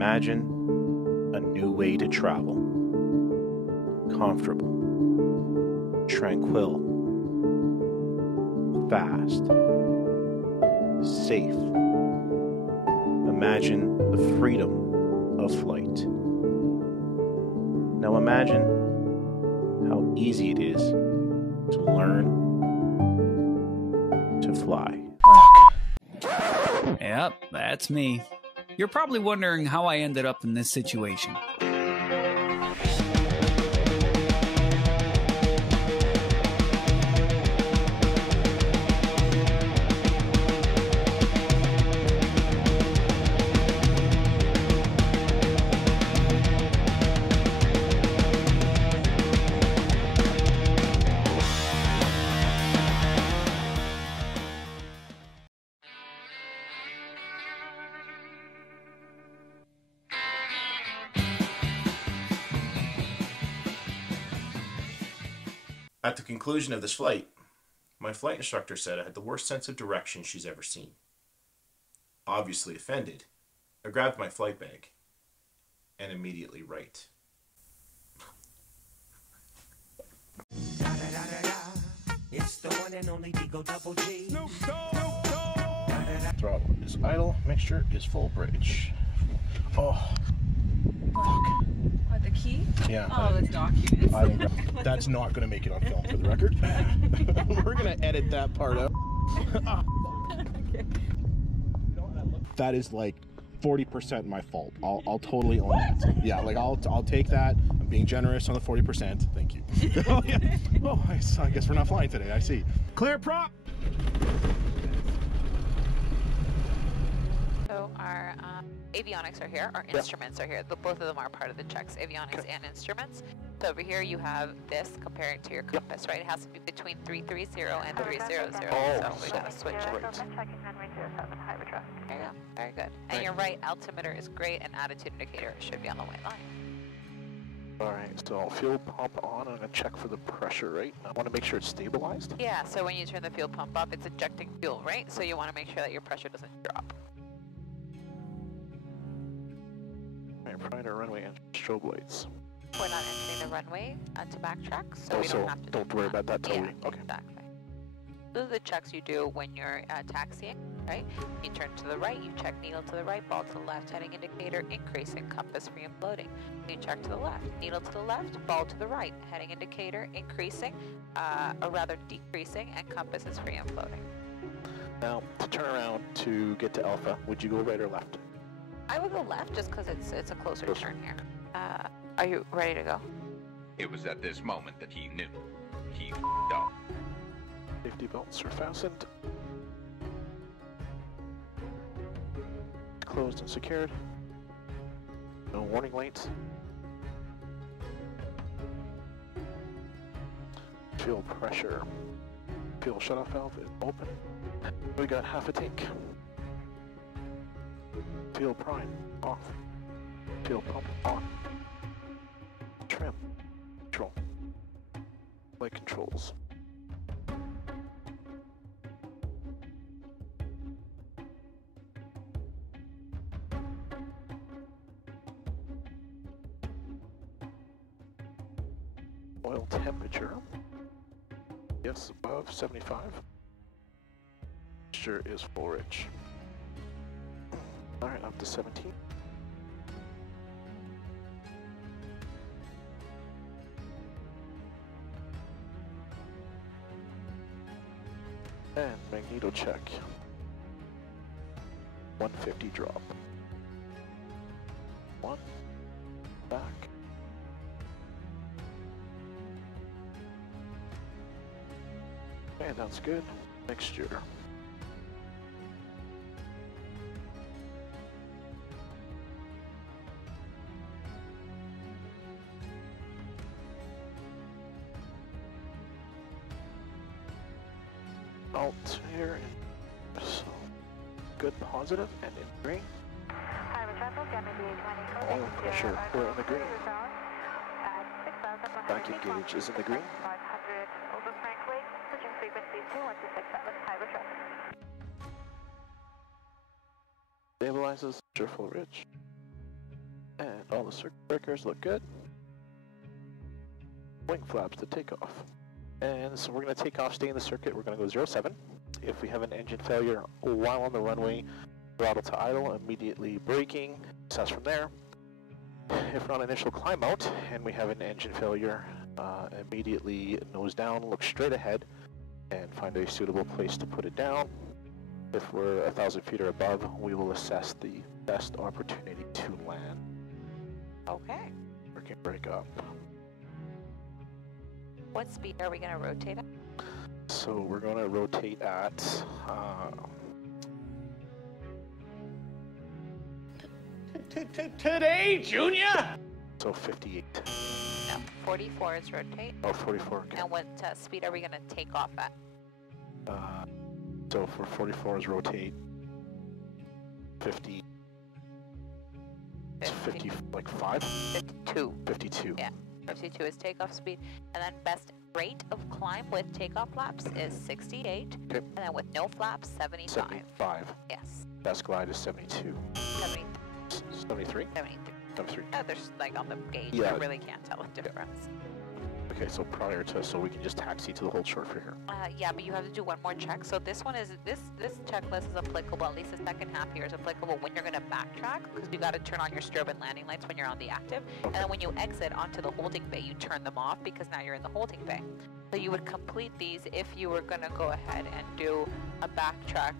Imagine a new way to travel. Comfortable, tranquil, fast, safe. Imagine the freedom of flight. Now imagine how easy it is to learn to fly. Yep, that's me. You're probably wondering how I ended up in this situation. At the conclusion of this flight, my flight instructor said I had the worst sense of direction she's ever seen. Obviously offended, I grabbed my flight bag and immediately right. It's the one and only Digo Double G. Throttle is idle, mixture is full bridge. Oh, fuck. What, the key? Yeah. Oh, the documents. That's not going to make it on film for the record. We're going to edit that part out. Okay. That is like 40% my fault. I'll totally own that. Yeah, like I'll take that. I'm being generous on the 40%. Thank you. Oh, yeah. Oh, I guess we're not flying today. I see. Clear prop. So our avionics are here, our instruments are here. Both of them are part of the checks, avionics and instruments. So over here you have this comparing to your compass, right? It has to be between 330 and 300. So we gotta switch it. There you go, very good. And your right altimeter is great, and attitude indicator should be on the white line. Alright, so fuel pump on, I'm going to check for the pressure, right? I want to make sure it's stabilized. Yeah, so when you turn the fuel pump up, it's ejecting fuel, right? So you want to make sure that your pressure doesn't drop. Alright, prior runway and strobe lights. We're not entering the runway to backtrack, so we don't have to don't worry about that till we... Okay. Exactly. Those are the checks you do when you're taxiing, right? You turn to the right, you check needle to the right, ball to the left, heading indicator increasing, compass free and floating. You check to the left, needle to the left, ball to the right, heading indicator increasing, or rather decreasing, and compass is free and floating. Now, to turn around to get to Alpha, would you go right or left? I would go left just because it's a closer turn here. Are you ready to go? It was at this moment that he knew. He f***ed up. Safety belts are fastened. Closed and secured. No warning lights. Fuel pressure. Fuel shutoff valve is open. We got half a tank. Fuel prime off. Fuel pump on. Trim. Control. Flight controls. Oil temperature. Yes, above 75. Sure is full rich. Alright, up to 17. And magneto check. 150 drop. One. Back. And that's good. Mixture. Alt here. So good positive and in green. Oil pressure, we're in the green. Vacuum gauge is in the green. Stabilizes, full rich. And all the circuit breakers look good. Wing flaps to take off. And so we're going to take off, stay in the circuit. We're going to go 07. If we have an engine failure while on the runway, throttle to idle, immediately braking, assess from there. If we're on initial climb out and we have an engine failure, immediately nose down, look straight ahead, and find a suitable place to put it down. If we're 1,000 feet or above, we will assess the best opportunity to land. Okay. Working brake up. What speed are we going to rotate at? So we're going to rotate at Today, Junior! so 58. No, 44 is rotate. Oh, 44. Okay. And what speed are we going to take off at? So for 44 is rotate 50. It's 50, like 5? 52. 52. Yeah. 52 is takeoff speed. And then best rate of climb with takeoff flaps is 68. Okay. And then with no flaps, 75. 75. Yes. Best glide is 72. 73. 73? 73. 73. There's like on the gauge, Yeah. I really can't tell the difference. Okay, so prior to, so we can just taxi to the hold short for here. Yeah, but you have to do one more check. So this one is, this checklist is applicable, at least the second half here is applicable when you're going to backtrack, because you got to turn on your strobe and landing lights when you're on the active. And then when you exit onto the holding bay, you turn them off because now you're in the holding bay. So you would complete these if you were going to go ahead and do a backtrack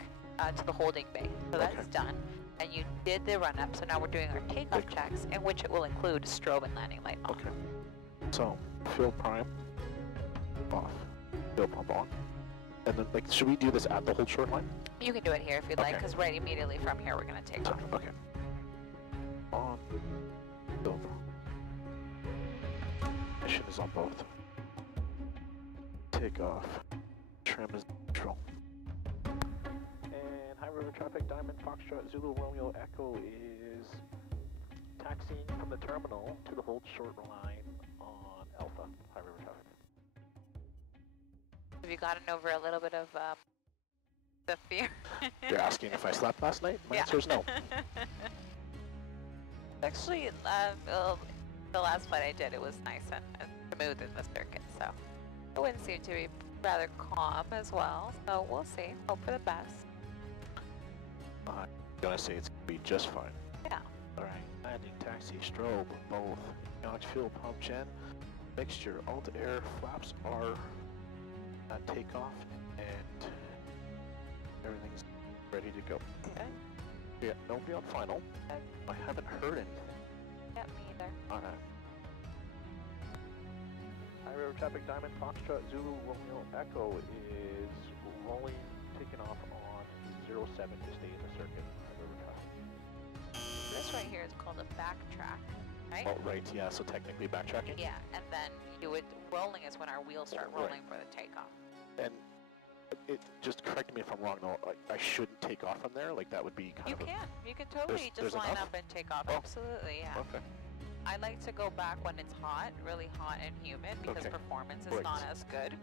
to the holding bay. So that's done. And you did the run up, so now we're doing our takeoff checks, in which it will include strobe and landing light off. Okay. So, fuel prime, off, fuel pump on. And then, like, should we do this at the hold short line? You can do it here if you'd like, because right immediately from here we're going to take off. Okay. On, fuel. Mission is on both. Take off. Trim is neutral. And high river traffic, Diamond, Foxtrot, Zulu, Romeo, Echo is taxiing from the terminal to the hold short line on Alpha, high river traffic. Have you gotten over a little bit of the fear? You're asking if I slept last night? My answer is no. Actually, well, the last flight I did, it was nice and smooth in the circuit, so it wouldn't seem to be rather calm as well. So we'll see. Hope for the best. I'm gonna say it's gonna be just fine. Yeah. Alright, landing, taxi, strobe, both. Launch fuel pump gen, mixture, alt air, flaps are at takeoff, and everything's ready to go. Okay. Yeah, nobody on final. Okay. I haven't heard anything. Yeah, me either. Alright. High river traffic, Diamond, Foxtrot, Zulu, Romeo, Echo is rolling, taking off on 07 to stay in the circuit. High river traffic. This right here is called a backtrack, right? Oh, right, yeah, so technically backtracking? Yeah, and then you would, rolling is when our wheels start rolling for the takeoff. And it, just correct me if I'm wrong though, I shouldn't take off from there? Like that would be kind You of you can totally there's just line enough? up and take off, Oh. absolutely, yeah. Okay. I like to go back when it's hot, really hot and humid, because Okay. performance is Right. not as good.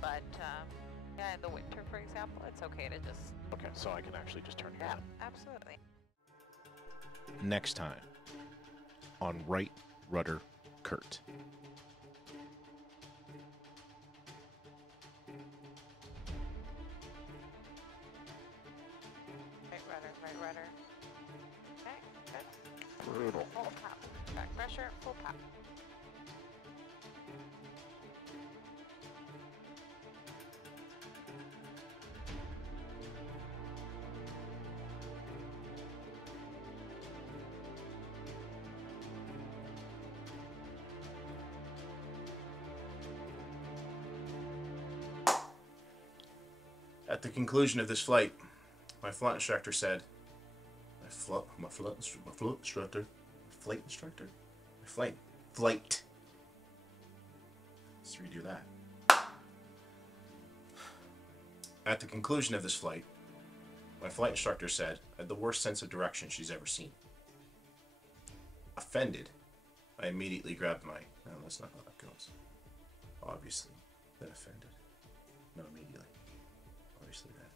But yeah, in the winter, for example, it's okay to just, Okay, so I can actually just turn it yeah, on. absolutely. Next time on Right Rudder Kurt. Right rudder. Okay, good. Brutal. Full pop. Back pressure, full pop. At the conclusion of this flight, my flight instructor said, Let's redo that. At the conclusion of this flight, my flight instructor said I had the worst sense of direction she's ever seen. Offended, I immediately grabbed my, no, that's not how that goes. Obviously, then offended. No, immediately. Obviously then.